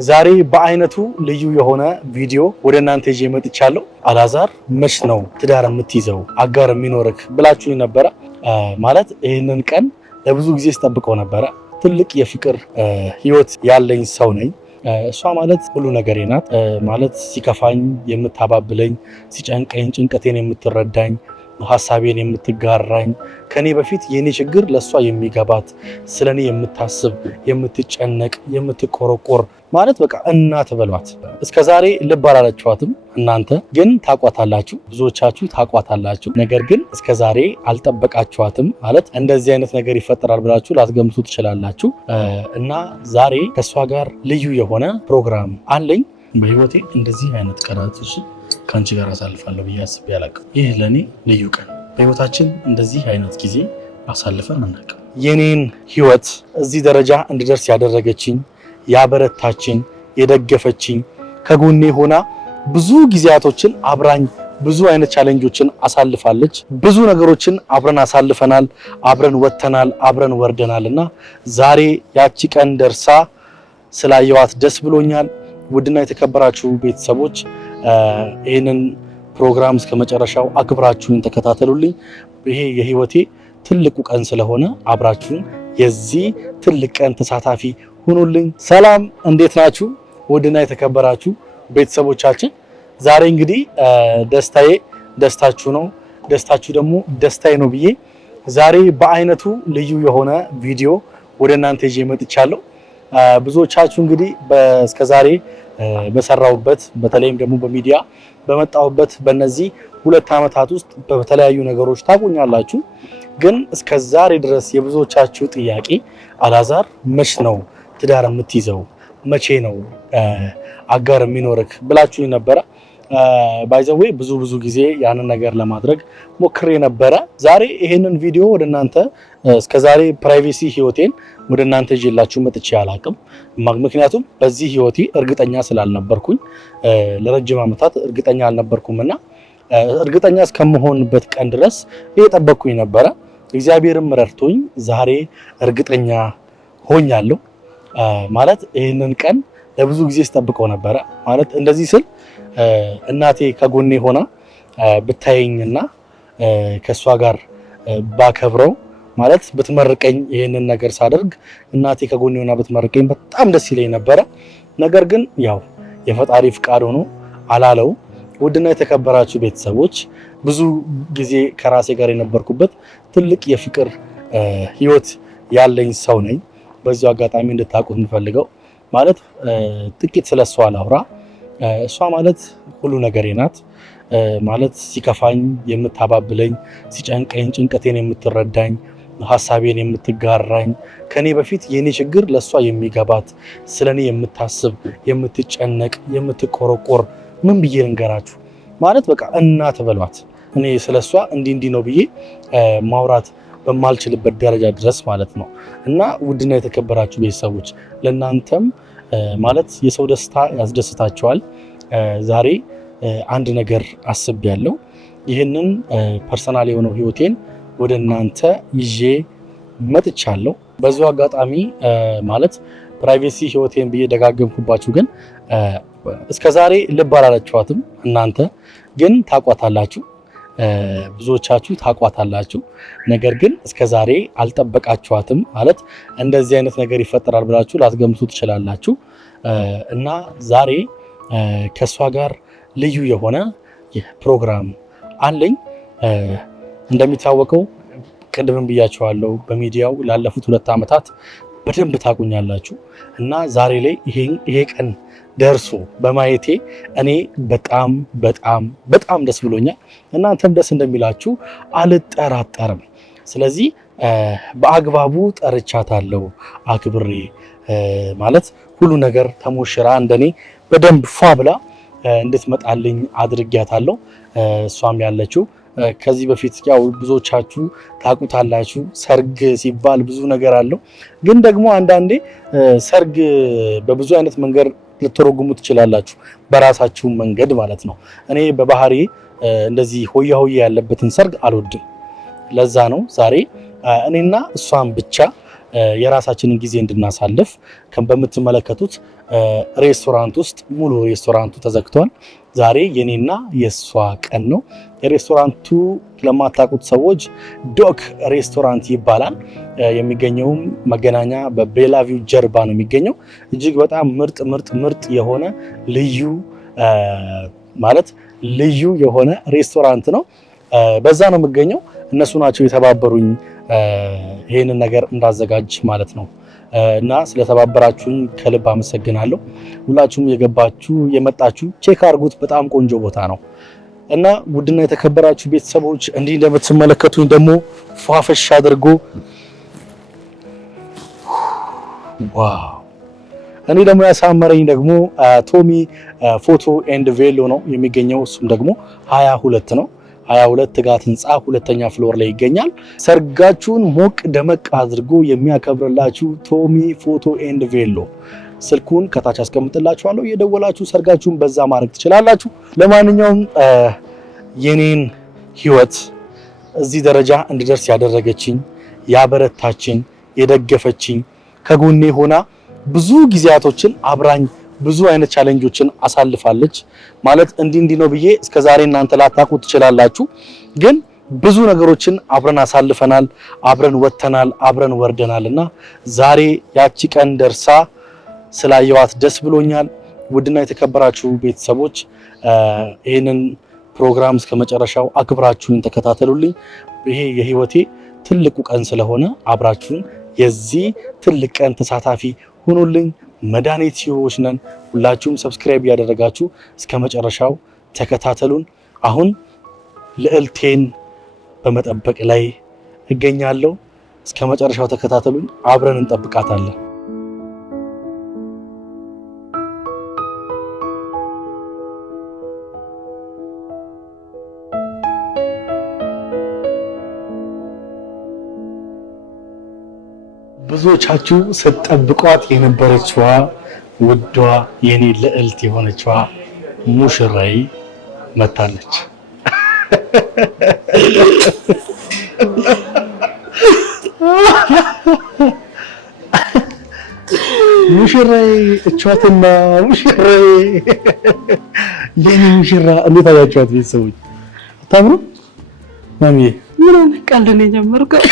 ዛሬ በአይነቱ ልዩ የሆነ ቪዲዮ ወደ እናንተ ይዤ መጥቻለሁ። አላዛር መች ነው ትዳር የምትይዘው አጋር የሚኖርክ ብላችሁኝ ነበረ። ማለት ይህንን ቀን ለብዙ ጊዜ ስጠብቀው ነበረ። ትልቅ የፍቅር ህይወት ያለኝ ሰው ነኝ። እሷ ማለት ሁሉ ነገሬ ናት። ማለት ሲከፋኝ የምታባብለኝ፣ ሲጨንቀኝ ጭንቀቴን የምትረዳኝ፣ ሐሳቤን የምትጋራኝ፣ ከኔ በፊት የኔ ችግር ለሷ የሚገባት፣ ስለኔ የምታስብ፣ የምትጨነቅ፣ የምትቆረቆር ማለት በቃ እናት በሏት። እስከዛሬ ልብ አላለችኋትም። እናንተ ግን ታቋታላችሁ፣ ብዙዎቻችሁ ታቋታላችሁ። ነገር ግን እስከዛሬ አልጠበቃችኋትም። ማለት እንደዚህ አይነት ነገር ይፈጠራል ብላችሁ ላትገምቱ ትችላላችሁ። እና ዛሬ ከሷ ጋር ልዩ የሆነ ፕሮግራም አለኝ። በህይወቴ እንደዚህ አይነት ቀናቶች ከአንቺ ጋር አሳልፋለሁ ብዬ አስቤ አላውቅም። ይህ ለእኔ ልዩ ቀን። በህይወታችን እንደዚህ አይነት ጊዜ አሳልፈን አናውቅም። የኔን ህይወት እዚህ ደረጃ እንድደርስ ያደረገችኝ፣ ያበረታችኝ፣ የደገፈችኝ፣ ከጎኔ ሆና ብዙ ጊዜያቶችን አብራኝ ብዙ አይነት ቻሌንጆችን አሳልፋለች። ብዙ ነገሮችን አብረን አሳልፈናል፣ አብረን ወጥተናል፣ አብረን ወርደናል እና ዛሬ ያቺ ቀን ደርሳ ስላየዋት ደስ ብሎኛል። ውድና የተከበራችሁ ቤተሰቦች ይህንን ፕሮግራም እስከ መጨረሻው አክብራችሁን ተከታተሉልኝ። ይሄ የህይወቴ ትልቁ ቀን ስለሆነ አብራችሁን የዚህ ትልቅ ቀን ተሳታፊ ሁኑልኝ። ሰላም፣ እንዴት ናችሁ? ውድና የተከበራችሁ ቤተሰቦቻችን ዛሬ እንግዲህ ደስታዬ ደስታችሁ ነው፣ ደስታችሁ ደግሞ ደስታዬ ነው ብዬ ዛሬ በአይነቱ ልዩ የሆነ ቪዲዮ ወደ እናንተ ይዤ መጥቻለሁ። ብዙዎቻችሁ እንግዲህ እስከዛሬ በሰራውበት በተለይም ደግሞ በሚዲያ በመጣሁበት በእነዚህ 2 ዓመታት ውስጥ በተለያዩ ነገሮች ታቁኛላችሁ። ግን እስከዛሬ ድረስ የብዙዎቻችሁ ጥያቄ አላዛር መች ነው ትዳር የምትይዘው፣ መቼ ነው አጋር የሚኖርክ ብላችሁ ነበረ። ባይዘዌ ብዙ ጊዜ ያንን ነገር ለማድረግ ሞክሬ ነበረ። ዛሬ ይሄንን ቪዲዮ ወደ እናንተ እስከዛሬ ፕራይቬሲ ህይወቴን ወደ እናንተ ይዤላችሁ መጥቼ አላቅም። ምክንያቱም በዚህ ህይወቴ እርግጠኛ ስላልነበርኩኝ ለረጅም ዓመታት እርግጠኛ አልነበርኩምና እርግጠኛ እስከመሆንበት ቀን ድረስ እየጠበቅኩኝ ነበረ። እግዚአብሔርም ረድቶኝ ዛሬ እርግጠኛ ሆኛለሁ። ማለት ይሄንን ቀን ለብዙ ጊዜ ስጠብቀው ነበረ። ማለት እንደዚህ ስል እናቴ ከጎኔ ሆና ብታየኝና ከሷ ጋር ባከብረው ማለት ብትመርቀኝ፣ ይሄንን ነገር ሳደርግ እናቴ ከጎኔ ሆና ብትመርቀኝ በጣም ደስ ይለኝ ነበረ። ነገር ግን ያው የፈጣሪ ፍቃድ ሆኖ አላለው። ውድና የተከበራችሁ ቤተሰቦች ብዙ ጊዜ ከራሴ ጋር የነበርኩበት ትልቅ የፍቅር ህይወት ያለኝ ሰው ነኝ። በዚሁ አጋጣሚ እንድታውቁት የምፈልገው ማለት ጥቂት ስለሷ ላውራ። እሷ ማለት ሁሉ ነገሬ ናት። ማለት ሲከፋኝ የምታባብለኝ፣ ሲጨንቀኝ ጭንቀቴን የምትረዳኝ፣ ሐሳቤን የምትጋራኝ፣ ከኔ በፊት የኔ ችግር ለሷ የሚገባት፣ ስለኔ የምታስብ፣ የምትጨነቅ፣ የምትቆረቆር ምን ብዬ ልንገራችሁ? ማለት በቃ እናት በሏት። እኔ ስለሷ እንዲህ ነው ብዬ ማውራት በማልችልበት ደረጃ ድረስ ማለት ነው። እና ውድና የተከበራችሁ ቤተሰቦች ለእናንተም ማለት የሰው ደስታ ያስደስታቸዋል። ዛሬ አንድ ነገር አስቤያለሁ። ይህንን ፐርሰናል የሆነው ህይወቴን ወደ እናንተ ይዤ መጥቻለሁ። በዚሁ አጋጣሚ ማለት ፕራይቬሲ ህይወቴን ብዬ ደጋገምኩባችሁ፣ ግን እስከዛሬ ልብ አላለችኋትም። እናንተ ግን ታቋታላችሁ፣ ብዙዎቻችሁ ታቋታላችሁ። ነገር ግን እስከዛሬ አልጠበቃችኋትም። ማለት እንደዚህ አይነት ነገር ይፈጠራል ብላችሁ ላትገምቱ ትችላላችሁ። እና ዛሬ ከሷ ጋር ልዩ የሆነ ፕሮግራም አለኝ። እንደሚታወቀው ቅድምም ብያችኋለሁ፣ በሚዲያው ላለፉት 2 ዓመታት በደንብ ታቁኛላችሁ እና ዛሬ ላይ ይሄ ቀን ደርሶ በማየቴ እኔ በጣም ደስ ብሎኛል። እናንተም ደስ እንደሚላችሁ አልጠራጠርም። ስለዚህ በአግባቡ ጠርቻታለሁ፣ አክብሬ ማለት ሁሉ ነገር ተሞሽራ እንደኔ በደንብ ፏ ብላ እንድትመጣልኝ አድርጊያታለሁ። እሷም ያለችው ከዚህ በፊት ያው ብዙዎቻችሁ ታቁታላችሁ፣ ሰርግ ሲባል ብዙ ነገር አለው። ግን ደግሞ አንዳንዴ ሰርግ በብዙ አይነት መንገድ ልትረጉሙ ትችላላችሁ፣ በራሳችሁ መንገድ ማለት ነው። እኔ በባህሪ እንደዚህ ሆያ ያለበትን ሰርግ አልወድም። ለዛ ነው ዛሬ እኔና እሷን ብቻ የራሳችንን ጊዜ እንድናሳልፍ በምትመለከቱት ሬስቶራንት ውስጥ ሙሉ ሬስቶራንቱ ተዘግቷል። ዛሬ የኔና የሷ ቀን ነው። የሬስቶራንቱ ለማታውቁት ሰዎች ዶክ ሬስቶራንት ይባላል። የሚገኘውም መገናኛ በቤላቪው ጀርባ ነው የሚገኘው። እጅግ በጣም ምርጥ የሆነ ልዩ የሆነ ሬስቶራንት ነው። በዛ ነው የሚገኘው። እነሱ ናቸው የተባበሩኝ ይሄንን ነገር እንዳዘጋጅ ማለት ነው። እና ስለተባበራችሁኝ ከልብ አመሰግናለሁ። ሁላችሁም የገባችሁ የመጣችሁ ቼክ አድርጉት። በጣም ቆንጆ ቦታ ነው እና ውድና የተከበራችሁ ቤተሰቦች እንዲህ እንደምትመለከቱኝ ደግሞ ፏፈሽ አድርጎ ዋው! እኔ ደግሞ ያሳመረኝ ደግሞ ቶሚ ፎቶ ኤንድ ቬሎ ነው የሚገኘው። እሱም ደግሞ 22 ነው። 22 ትጋት ህንፃ ሁለተኛ ፍሎር ላይ ይገኛል። ሰርጋችሁን ሞቅ ደመቅ አድርጎ የሚያከብርላችሁ ቶሚ ፎቶ ኤንድ ቬሎ ስልኩን ከታች አስቀምጥላችኋለሁ። የደወላችሁ ሰርጋችሁን በዛ ማድረግ ትችላላችሁ። ለማንኛውም የኔን ህይወት እዚህ ደረጃ እንድደርስ ያደረገችኝ፣ ያበረታችኝ፣ የደገፈችኝ ከጎኔ ሆና ብዙ ጊዜያቶችን አብራኝ ብዙ አይነት ቻሌንጆችን አሳልፋለች። ማለት እንዲህ ነው ብዬ እስከዛሬ እናንተ ላታውቁ ትችላላችሁ፣ ግን ብዙ ነገሮችን አብረን አሳልፈናል፣ አብረን ወጥተናል፣ አብረን ወርደናልና ዛሬ ያቺ ቀን ደርሳ ስላየዋት ደስ ብሎኛል። ውድና የተከበራችሁ ቤተሰቦች ይህንን ፕሮግራም እስከመጨረሻው አክብራችሁን ተከታተሉልኝ። ይሄ የህይወቴ ትልቁ ቀን ስለሆነ አብራችሁን የዚህ ትልቅ ቀን ተሳታፊ ሁኑልኝ። መድኃኒት ቲዩቦች ነን። ሁላችሁም ሰብስክራይብ ያደረጋችሁ እስከ መጨረሻው ተከታተሉን። አሁን ልዕልቴን በመጠበቅ ላይ እገኛለሁ። እስከ መጨረሻው ተከታተሉኝ። አብረን እንጠብቃታለን። ብዙዎቻችሁ ስትጠብቋት የነበረችዋ ውዷ የኔ ልዕልት የሆነችዋ ሙሽራይ መታለች። ሙሽራይ እቿትና ሙሽራይ የኔ ሙሽራ እንዴት አያችኋት ቤተሰቦች? አታምሩ? ማሚዬ ምን አይነት ቀልድ ነው የጀመርከው?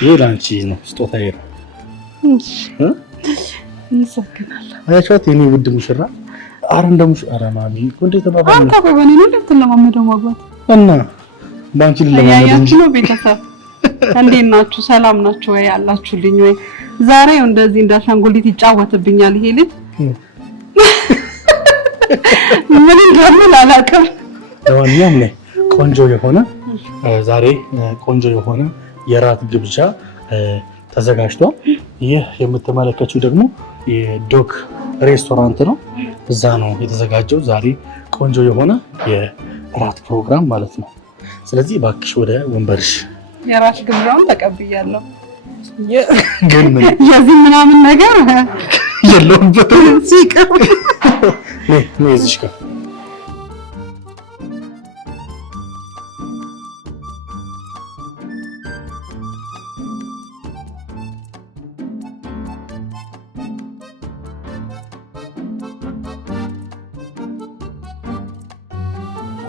ይሄ ላንቺ ነው ስጦታዬ ነው። አያችኋት የኔ ውድ ሙሽራ። ኧረ እንደ ሙሽራ ማሚ እንዴት ተባባልን? አንተ በእኔ ነው እንደምትለማመደው ማግባት እና ባንቺ ልለማመድ እንጂ ነው። ቤተሰብ እንዴት ናችሁ? ሰላም ናችሁ ወይ? አላችሁልኝ ወይ? ዛሬ እንደዚህ እንዳሻንጉሊት ይጫወትብኛል ይሄ ልጅ። ምን እንደምን አላውቅም። ለማንኛውም ቆንጆ የሆነ ዛሬ ቆንጆ የሆነ የራት ግብዣ ተዘጋጅቷል። ይህ የምትመለከቱት ደግሞ የዶክ ሬስቶራንት ነው። እዛ ነው የተዘጋጀው ዛሬ ቆንጆ የሆነ የራት ፕሮግራም ማለት ነው። ስለዚህ እባክሽ ወደ ወንበርሽ። የራት ግብዣውን ተቀብያለሁ፣ ግን ምን የዚህ ምናምን ነገር የለውበትም። ሲቀር ነይ እዚሽ ጋር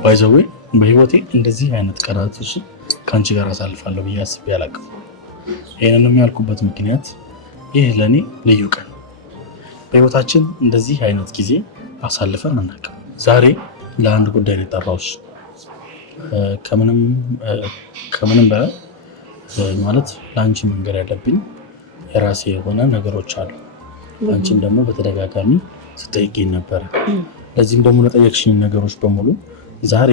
ባይዘዌ በህይወቴ እንደዚህ አይነት ቀናቶች ከአንቺ ጋር አሳልፋለሁ ብዬ አስቤ አላውቅም። ይሄንንም ያልኩበት ምክንያት ይህ ለኔ ልዩ ቀን፣ በህይወታችን እንደዚህ አይነት ጊዜ አሳልፈን አናውቅም። ዛሬ ለአንድ ጉዳይ ነው የጠራሁሽ። ከምንም በላይ ማለት ለአንቺ መንገድ ያለብኝ የራሴ የሆነ ነገሮች አሉ። አንቺም ደግሞ በተደጋጋሚ ስትጠይቂኝ ነበረ። ለዚህም ደግሞ ለጠየቅሽኝ ነገሮች በሙሉ ዛሬ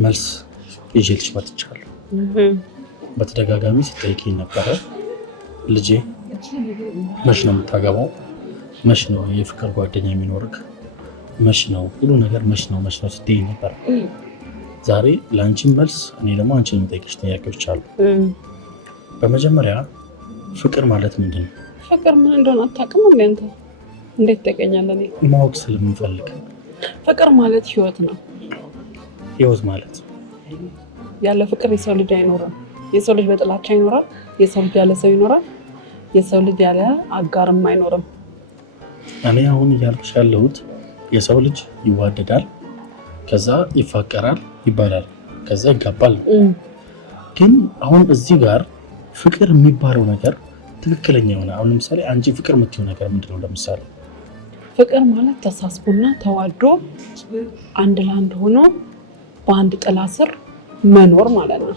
መልስ ይዤልሽ መጥቻለሁ። በተደጋጋሚ ስትጠይቂኝ ነበረ፣ ልጄ መች ነው የምታገባው? መች ነው የፍቅር ጓደኛ የሚኖርክ? መች ነው ሁሉ ነገር መች ነው ስትይኝ ነበር። ዛሬ ለአንቺም መልስ፣ እኔ ደግሞ አንቺን የምጠይቅሽ ጥያቄዎች አሉ። በመጀመሪያ ፍቅር ማለት ምንድን ነው? ፍቅር ምን እንደሆነ አታውቅም እንዴ አንተ? እንዴት ትጠይቀኛለህ? ማወቅ ስለምንፈልግ። ፍቅር ማለት ህይወት ነው። ህይወት ማለት ያለ ፍቅር የሰው ልጅ አይኖርም። የሰው ልጅ በጥላቻ ይኖራል። የሰው ልጅ ያለ ሰው ይኖራል። የሰው ልጅ ያለ አጋርም አይኖርም። እኔ አሁን እያልኩሽ ያለሁት የሰው ልጅ ይዋደዳል፣ ከዛ ይፋቀራል ይባላል፣ ከዛ ይጋባል። ግን አሁን እዚህ ጋር ፍቅር የሚባለው ነገር ትክክለኛ የሆነ አሁን ለምሳሌ አንቺ ፍቅር የምትይው ነገር ምንድነው? ለምሳሌ ፍቅር ማለት ተሳስቦና ተዋዶ አንድ ለአንድ ሆኖ በአንድ ጥላ ስር መኖር ማለት ነው።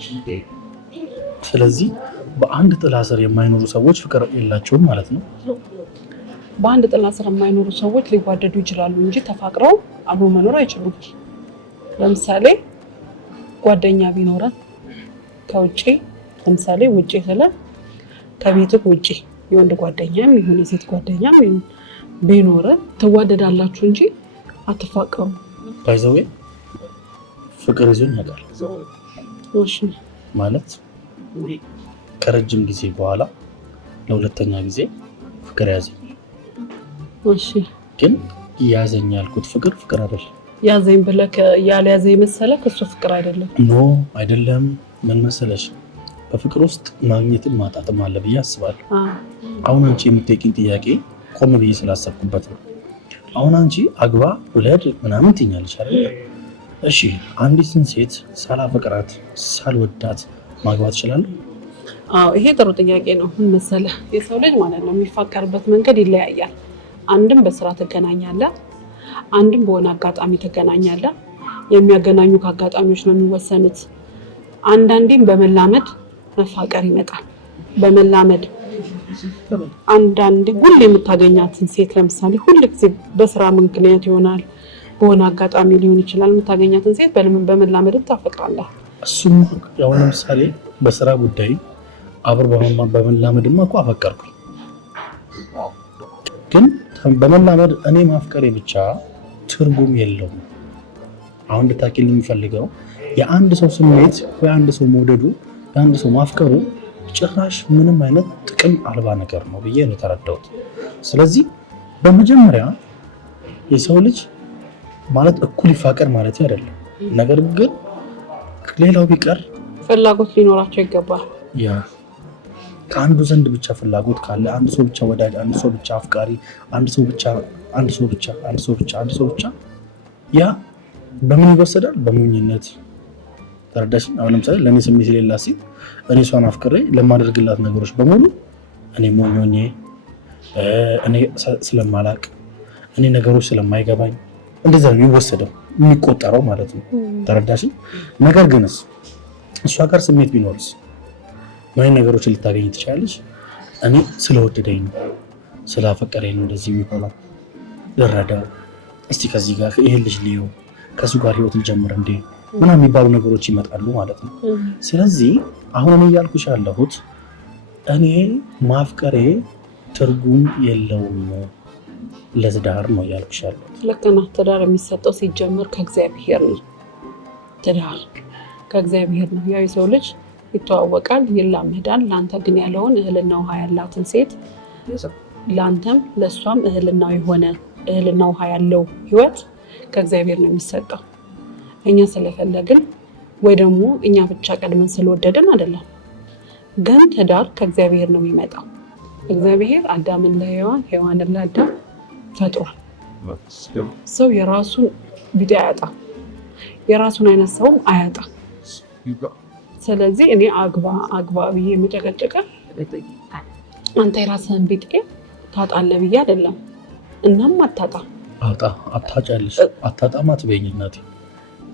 ስለዚህ በአንድ ጥላ ስር የማይኖሩ ሰዎች ፍቅር የላቸውም ማለት ነው። በአንድ ጥላ ስር የማይኖሩ ሰዎች ሊዋደዱ ይችላሉ እንጂ ተፋቅረው አብሮ መኖር አይችሉም። ለምሳሌ ጓደኛ ቢኖረን ከውጪ ለምሳሌ ውጪ ስለ ከቤትህ ውጪ የወንድ ጓደኛም ይሁን የሴት ጓደኛም ይሁን ቢኖር ትዋደዳላችሁ እንጂ አትፋቀሩ። ባይዘዌ ፍቅር ይዞኝ ያውቃል። እሺ ማለት ከረጅም ጊዜ በኋላ ለሁለተኛ ጊዜ ፍቅር ያዘኝ። እሺ ግን ያዘኝ ያልኩት ፍቅር አይደለም። ያዘኝ ብለህ ያልያዘኝ መሰለህ? እሱ ፍቅር አይደለም። ኖ አይደለም። ምን መሰለሽ በፍቅር ውስጥ ማግኘትም ማጣትም አለ ብዬ አስባለሁ። አሁን አንቺ የምትጠይቂኝ ጥያቄ ቆም ብዬ ስላሰብኩበት ነው። አሁን አንቺ አግባ ውለድ ምናምን ትኛለሽ አይደል? እሺ አንዲትን ሴት ሳላፈቅራት ሳልወዳት ማግባት እችላለሁ? አዎ ይሄ ጥሩ ጥያቄ ነው። ምን መሰለህ የሰው ልጅ ማለት ነው የሚፋቀርበት መንገድ ይለያያል። አንድም በስራ ትገናኛለህ፣ አንድም በሆነ አጋጣሚ ትገናኛለህ። የሚያገናኙ ከአጋጣሚዎች ነው የሚወሰኑት። አንዳንዴም በመላመድ መፋቀር ይመጣል። በመላመድ አንዳንዴ ሁሌ የምታገኛትን ሴት ለምሳሌ ሁሌ ጊዜ በስራ ምክንያት ይሆናል፣ በሆነ አጋጣሚ ሊሆን ይችላል። የምታገኛትን ሴት በመላመድም ታፈቅራለህ። እሱም ያው ለምሳሌ በስራ ጉዳይ አብሮ በመላመድማ እኮ አፈቀርኩኝ። ግን በመላመድ እኔ ማፍቀሬ ብቻ ትርጉም የለውም። አሁን እንድታውቂልኝ የሚፈልገው የአንድ ሰው ስሜት ወይ አንድ ሰው መውደዱ የአንድ ሰው ማፍቀሩ ጭራሽ ምንም አይነት ጥቅም አልባ ነገር ነው ብዬ ነው የተረዳሁት። ስለዚህ በመጀመሪያ የሰው ልጅ ማለት እኩል ይፋቀር ማለት አይደለም። ነገር ግን ሌላው ቢቀር ፍላጎት ሊኖራቸው ይገባል። ያ ከአንዱ ዘንድ ብቻ ፍላጎት ካለ አንድ ሰው ብቻ ወዳጅ፣ አንድ ሰው ብቻ አፍቃሪ፣ አንድ ሰው ብቻ ያ በምን ይወሰዳል? በሞኝነት ተረዳሽ? አሁን ለምሳሌ ለእኔ ስሜት የሌላት ሴት እኔ እሷን አፍቅሬ ለማደርግላት ነገሮች በሙሉ እኔ ሞኞኜ እኔ ስለማላቅ እኔ ነገሮች ስለማይገባኝ እንደዛ ነው የሚወሰደው የሚቆጠረው ማለት ነው። ተረዳሽ? ነገር ግንስ እሷ ጋር ስሜት ቢኖርስ ምን ነገሮችን ልታገኝ ትችላለች? እኔ ስለወደደኝ ነው ስላፈቀረኝ ነው እንደዚህ የሚሆነው ልረዳው፣ እስቲ ከዚህ ጋር ይሄን ልጅ ልየው፣ ከሱ ጋር ህይወት ልጀምር እንዴ ምናምን የሚባሉ ነገሮች ይመጣሉ ማለት ነው። ስለዚህ አሁን እኔ እያልኩሽ ያለሁት እኔ ማፍቀሬ ትርጉም የለውም ለትዳር ነው እያልኩሽ ያለሁት። ልክ ነህ። ትዳር የሚሰጠው ሲጀመር ከእግዚአብሔር ነው። ትዳር ከእግዚአብሔር ነው። ያው የሰው ልጅ ይተዋወቃል፣ ይላመዳል። ለአንተ ግን ያለውን እህልና ውሃ ያላትን ሴት ለአንተም ለእሷም እህልና ውሃ ያለው ህይወት ከእግዚአብሔር ነው የሚሰጠው። እኛ ስለፈለግን ወይ ደግሞ እኛ ብቻ ቀድመን ስለወደድን አይደለም። ግን ትዳር ከእግዚአብሔር ነው የሚመጣው። እግዚአብሔር አዳምን ለሔዋን ሔዋንን ለአዳም ፈጥሯል። ሰው የራሱን ቢጤ አያጣም፣ የራሱን አይነት ሰውም አያጣም። ስለዚህ እኔ አግባ ብዬ የምጨቀጨቀ አንተ የራስህን ቢጤ ታጣለህ ብዬ አይደለም። እናም አታጣም። አታጫለሽ አታጣም አትበይኝ እናቴ።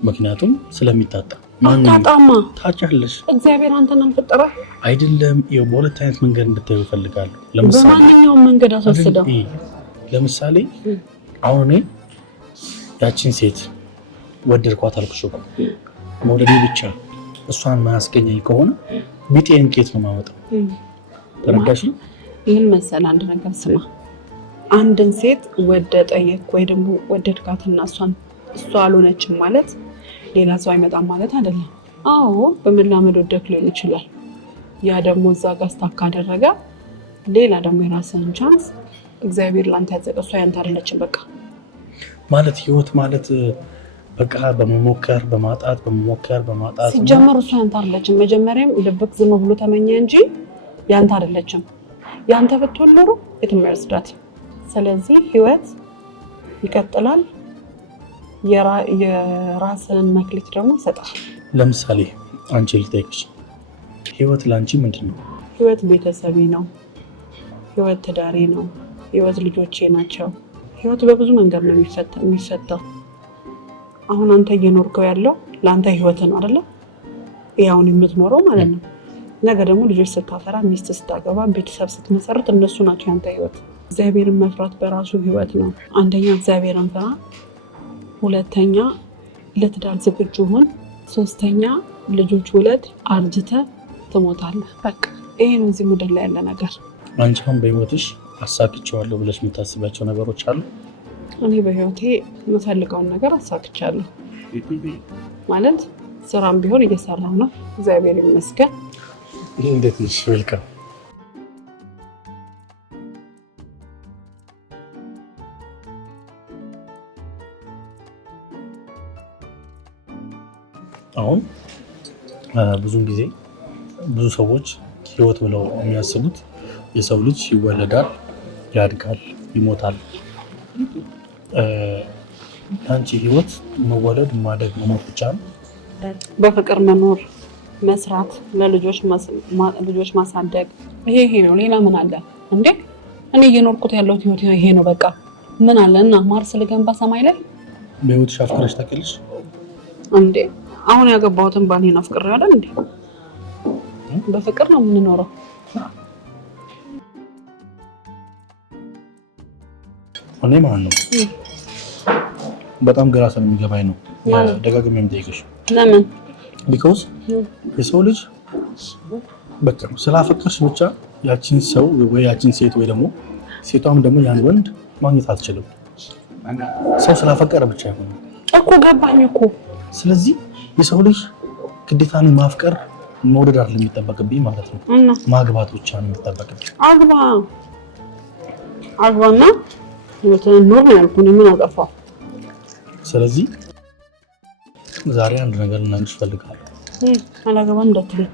ምክንያቱም ስለሚታጣ አታጣማ ታጫለሽ። እግዚአብሔር አንተን አልፈጠረ አይደለም። ይኸው በሁለት አይነት መንገድ እንድታዩ እፈልጋለሁ። ለምሳሌ በማንኛውም መንገድ አስወስደው። ለምሳሌ አሁን ያቺን ሴት ወደድኳት አልኩሽ እኮ መውደዴ ብቻ እሷን ማያስገኘኝ ከሆነ ቢጤን ኬት ነው የማወጣው? ተረዳሽ? ይህን መሰል አንድ ነገር ስማ። አንድን ሴት ጠየቅ ወይ ደግሞ ወደድካትና እሷ አልሆነችም ማለት ሌላ ሰው አይመጣም ማለት አይደለም። አዎ በመላመድ ወደክ ሊሆን ይችላል። ያ ደግሞ እዛ ጋር ስታክ ካደረገ ሌላ ደግሞ የራስህን ቻንስ እግዚአብሔር ላንተ ያዘቀ እሷ ያንተ አይደለችም። በቃ ማለት ህይወት ማለት በቃ በመሞከር በማጣት ሲጀመር እሷ ያንተ አይደለችም። መጀመሪያም ልብክ ዝም ብሎ ተመኘ እንጂ ያንተ አይደለችም። ያንተ ብትሆን ኖሮ የትም አይወስዳት። ስለዚህ ህይወት ይቀጥላል። የራስን መክሊት ደግሞ ይሰጣል። ለምሳሌ አንቺ ልጠይቅሽ፣ ህይወት ለአንቺ ምንድን ነው? ህይወት ቤተሰቤ ነው። ህይወት ትዳሬ ነው። ህይወት ልጆቼ ናቸው። ህይወት በብዙ መንገድ ነው የሚፈታው። አሁን አንተ እየኖርከው ያለው ለአንተ ህይወት ነው አይደለ? ያውን የምትኖረው ማለት ነው። ነገ ደግሞ ልጆች ስታፈራ፣ ሚስት ስታገባ፣ ቤተሰብ ስትመሰርት እነሱ ናቸው ያንተ ህይወት። እግዚአብሔርን መፍራት በራሱ ህይወት ነው። አንደኛ እግዚአብሔርን ፍራ፣ ሁለተኛ ለትዳር ዝግጁ ሁን፣ ሶስተኛ ልጆች ውለድ፣ አርጅተህ ትሞታለህ። በቃ ይሄ ነው እዚህ ምድር ላይ ያለ ነገር። አንቺ አሁን በህይወትሽ አሳክቼዋለሁ ብለሽ የምታስባቸው ነገሮች አሉ? እኔ በህይወቴ የምፈልገውን ነገር አሳክቻለሁ። ማለት ስራም ቢሆን እየሰራሁ ነው፣ እግዚአብሔር ይመስገን። እንዴት ነሽ? ዌልካም። አሁን ብዙውን ጊዜ ብዙ ሰዎች ህይወት ብለው የሚያስቡት የሰው ልጅ ይወለዳል፣ ያድጋል፣ ይሞታል። አንቺ ህይወት መወለድ፣ ማደግ፣ መሞት ብቻ ነው? በፍቅር መኖር፣ መስራት፣ ለልጆች ማሳደግ፣ ይሄ ነው። ሌላ ምን አለ እንዴ? እኔ እየኖርኩት ያለሁት ህይወት ይሄ ነው። በቃ ምን አለ እና ማርስ ልገንባ ሰማይ ላይ? በህይወትሽ አፍቅረሽ ታውቂያለሽ እንዴ? አሁን ያገባሁትን ባሌን አፍቅሬ አይደል እንዴ? በፍቅር ነው የምንኖረው። እኔ ማለት ነው በጣም ግራ ስለሚገባኝ ነው ደጋግሜ የምጠይቅሽ። ለምን? ቢኮዝ የሰው ልጅ በቃ ስላፈቀርሽ ብቻ ያቺን ሰው ወይ ያቺን ሴት ወይ ደግሞ ሴቷም ደግሞ ያን ወንድ ማግኘት አትችልም። ሰው ስላፈቀረ ብቻ አይሆንም እኮ። ገባኝ እኮ። ስለዚህ የሰው ልጅ ግዴታ ነው ማፍቀር መውደድ አይደለም የሚጠበቅብኝ ማለት ነው። ማግባት ብቻ ነው የሚጠበቅብኝ። አግባና ህይወትን ኑር ነው ያልኩኝ። ምን አጠፋው? ስለዚህ ዛሬ አንድ ነገር ልነግርሽ እፈልጋለሁ። አላገባም እንዳትለኝ።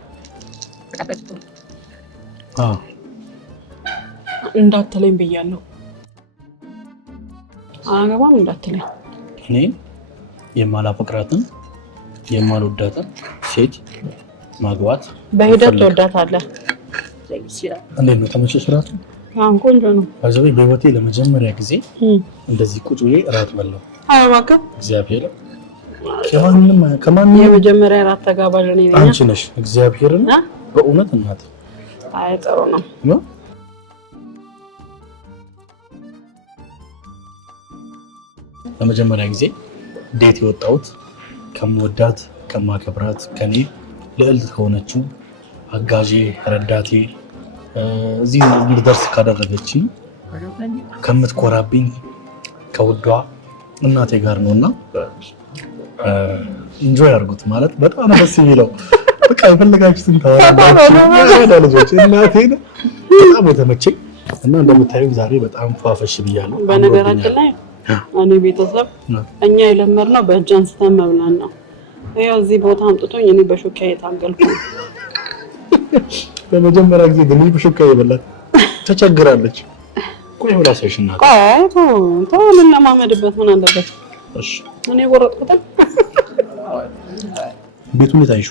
እንዳትለኝ ብያለሁ። አላገባም እንዳትለኝ። እኔ የማላፈቅራትን የማልወዳትን ሴት ማግባት በሂደት ትወዳታለህ። እንዴት ነው? ተመቸሽ? እራቱ ቆንጆ ነው። በህይወቴ ለመጀመሪያ ጊዜ እንደዚህ ቁጭ ብዬ እራት በላሁ። እባክህ እግዚአብሔር ከማንም የመጀመሪያ እራት ተጋባዥ እኔ ነኝ። አንቺ ነሽ። እግዚአብሔርን በእውነት እናት። አይ ጥሩ ነው። ለመጀመሪያ ጊዜ ዴት የወጣሁት ከምወዳት ከማከብራት ከኔ ልዕልት ከሆነችው አጋዤ ረዳቴ እዚህ እንድደርስ ካደረገችኝ ከምትኮራብኝ ከውዷ እናቴ ጋር ነውና ኢንጆይ አድርጉት። ማለት በጣም ደስ የሚለው በቃ የፈለጋችሁትን ታወራላችሁ ልጆች። እናቴ በጣም የተመቸኝ እና እንደምታዩኝ ዛሬ በጣም ፏፈሽ ብያለሁ። በነገራችን ላይ እኔ ቤተሰብ እኛ የለመድነው በእጅ አንስተን መብላት ነው። ያው እዚህ ቦታ አምጥቶኝ እኔ በሹካ የታገልኩ ነው። በመጀመሪያ ጊዜ ግን በሹካ የበላት ተቸግራለች። ቆይ ወላ ሰሽና ቆይ ተው ምን ለማመድበት ምን አለበት? እሺ እኔ ቆረጥኩት። ቤቱ እንዴት አይሹ?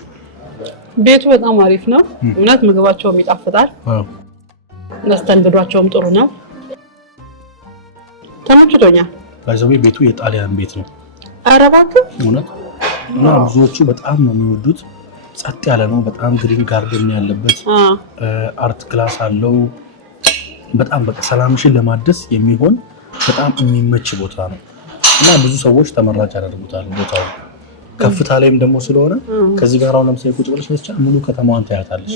ቤቱ በጣም አሪፍ ነው። እውነት ምግባቸውም ይጣፍጣል። መስተንግዷቸውም ጥሩ ነው። ተመችቶኛል። ባይዘው ቤቱ የጣሊያን ቤት ነው። ኧረ እባክህ እውነት። እና ብዙዎቹ በጣም ነው የሚወዱት። ጸጥ ያለ ነው። በጣም ግሪን ጋርደን ያለበት አርት ክላስ አለው። በጣም በቃ ሰላምሽን ለማደስ የሚሆን በጣም የሚመች ቦታ ነው እና ብዙ ሰዎች ተመራጭ ያደርጉታል ቦታው። ከፍታ ላይም ደግሞ ስለሆነ ከዚህ ጋር አሁን ለምሳሌ ቁጭ ብለሽ ብቻ ሙሉ ከተማዋን ታያታለሽ።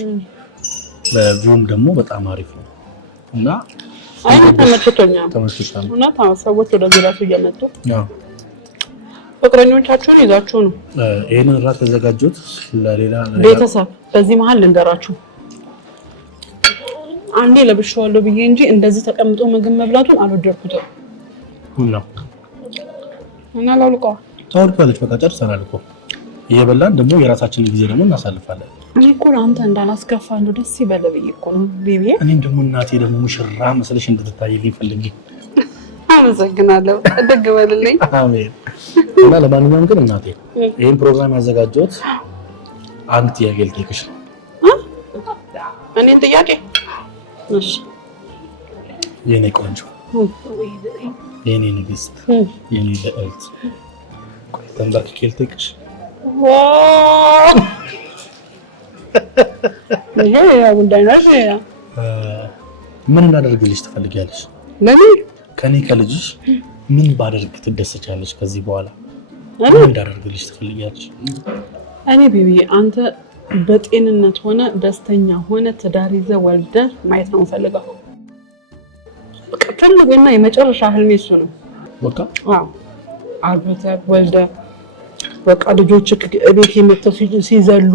በቪውም ደግሞ በጣም አሪፍ ነው እና ተመችቶኛል። እውነት ሰዎች ወደዚህ ራሱ እየመጡ ፍቅረኞቻችሁን ይዛችሁ ነው ይሄንን እራት ያዘጋጁት ለሌላ ቤተሰብ። በዚህ መሀል ልንገራችሁ፣ አንዴ ለብሼዋለሁ ብዬ እንጂ እንደዚህ ተቀምጦ ምግብ መብላቱን አልወደድኩትም። ነው እና ላልቀዋ ታወልቃለች። በቃ ጨርሰናል እኮ እየበላን ደግሞ የራሳችንን ጊዜ ደግሞ እናሳልፋለን። እኔ እኮ አንተ እንዳላስከፋ ነው ደስ ይበለ ብዬ እኮ ነው ቤቢ። እኔም ደግሞ እናቴ ደግሞ ሙሽራ መስለሽ እንድትታይልኝ ፈልጌ። አመሰግናለሁ። ደግ በልልኝ። አሜን። እና ለማንኛውም ግን እናቴ ይሄን ፕሮግራም ያዘጋጀሁት አንድ ጥያቄ ልጠይቅሽ ነው። እኔን ጥያቄ? እሺ። የኔ ቆንጆ፣ የኔ ንግስት፣ የኔ ልዕልት፣ ቆይ ተንበርክኬ ልጠይቅሽ። ይሄ ያው ጉዳይ ነው። ምን እንዳደርግልሽ ትፈልጊያለሽ? ለኔ ከኔ ከልጅሽ ምን ባደርግ ትደሰቻለሽ? ከዚህ በኋላ ምን እንዳደርግልሽ ትፈልጊያለሽ? እኔ ቤቢ አንተ በጤንነት ሆነ ደስተኛ ሆነ ትዳር ይዘህ ወልደህ ማየት ነው የምፈልገው። በቃ ትልቁና የመጨረሻ ህልሜ እሱ ነው። በቃ አዎ፣ አርብተህ ወልደህ በቃ ልጆች ቤት የመተው ሲዘሉ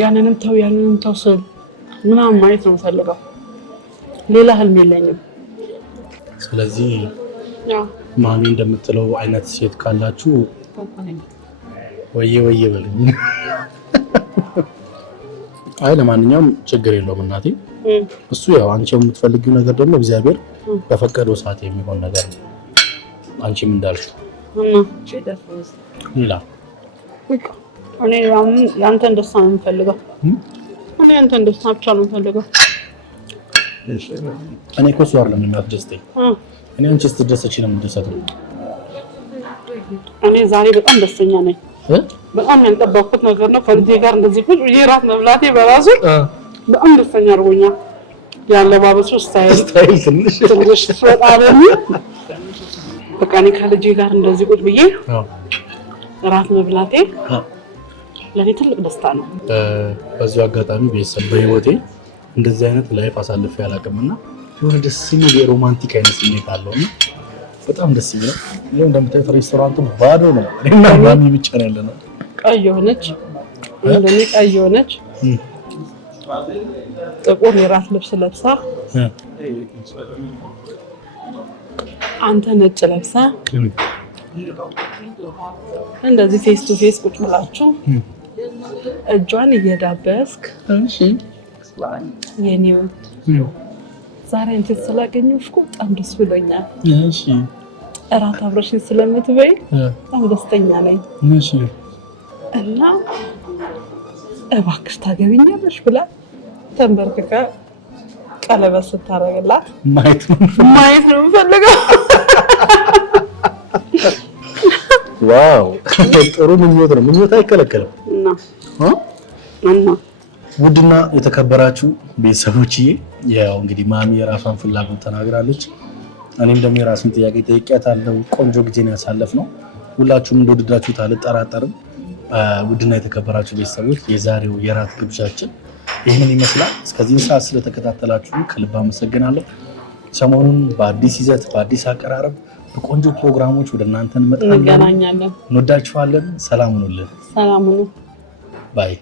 ያንንም ተው ስል ምናምን ማየት ነው የምፈልገው። ሌላ ህልም የለኝም። ስለዚህ ማሚ እንደምትለው አይነት ሴት ካላችሁ ወየ በሉኝ። አይ ለማንኛውም ችግር የለውም እናቴ። እሱ ያው አንቺ የምትፈልጊው ነገር ደግሞ እግዚአብሔር በፈቀደው ሰዓት የሚሆን ነገር ነው። አንቺም እንዳልሽው ሌላ እኔ ያንተን ደስታ ነው የምፈልገው። እኔ ያንተን ደስታ ብቻ ነው የምፈልገው። እኔ እኮ እሱ አይደለም የሚያስደስተኝ። እኔ አንቺ ስትደሰቺ ነው የምደሰተው። እኔ ዛሬ በጣም ደስተኛ ነኝ። በጣም ያልጠበቅኩት ነገር ነው። ከልጄ ጋር እንደዚህ ቁጭ ብዬ እራት መብላቴ በራሱ በጣም ደስተኛ አድርጎኛል። ያለባበሱ ስታይል ትንሽ በጣም በቃ እኔ ከልጄ ጋር እንደዚህ ቁጭ ብዬ እራት መብላቴ ለኔ ትልቅ ደስታ ነው። በዚሁ አጋጣሚ ቤተሰብ በህይወቴ እንደዚህ አይነት ላይፍ አሳልፌ አላውቅምና የሆነ ደስ የሚል የሮማንቲክ አይነት ስሜት አለውና በጣም ደስ ይላል። ይሄው እንደምታዩት ሬስቶራንቱ ባዶ ነው። እኔና ማሚ ብቻ ነው ያለነው። ቀይ ሆነች እንደኔ ቀይ ሆነች ጥቁር የራት ልብስ ለብሳ አንተ ነጭ ለብሳ እንደዚህ ፌስ ቱ ፌስ ቁጭ ብላችሁ እጇን እየዳበስክ የኔ ውድ ዛሬ አንቺ ስላገኘሁሽ በጣም ደስ ብሎኛል። እሺ እራት አብረሽኝ ስለምትበይ በጣም ደስተኛ ነኝ። እሺ እና እባክሽ ታገቢኛለሽ ብላ ተንበርክካ ቀለበት ስታረግላት ማየት ነው የምፈልገው። ዋው ጥሩ ምኞት ነው። ምኞት አይከለከልም። እና ውድና የተከበራችሁ ቤተሰቦችዬ ያው እንግዲህ ማሚ የራሷን ፍላጎት ተናግራለች። እኔም ደግሞ የራሴን ጥያቄ ጠይቄያታለሁ። ቆንጆ ጊዜን ያሳለፍነው ሁላችሁም እንደወደዳችሁት አልጠራጠርም። ውድና የተከበራችሁ ቤተሰቦች የዛሬው የራት ግብዣችን ይህንን ይመስላል። እስከዚህ ሰዓት ስለተከታተላችሁ ከልብ አመሰግናለሁ። ሰሞኑን በአዲስ ይዘት በአዲስ አቀራረብ በቆንጆ ፕሮግራሞች ወደ እናንተ እንመጣለን። እንገናኛለን። እንወዳችኋለን። ሰላም ሁኑልን። ሰላም ሁኑ። ባይ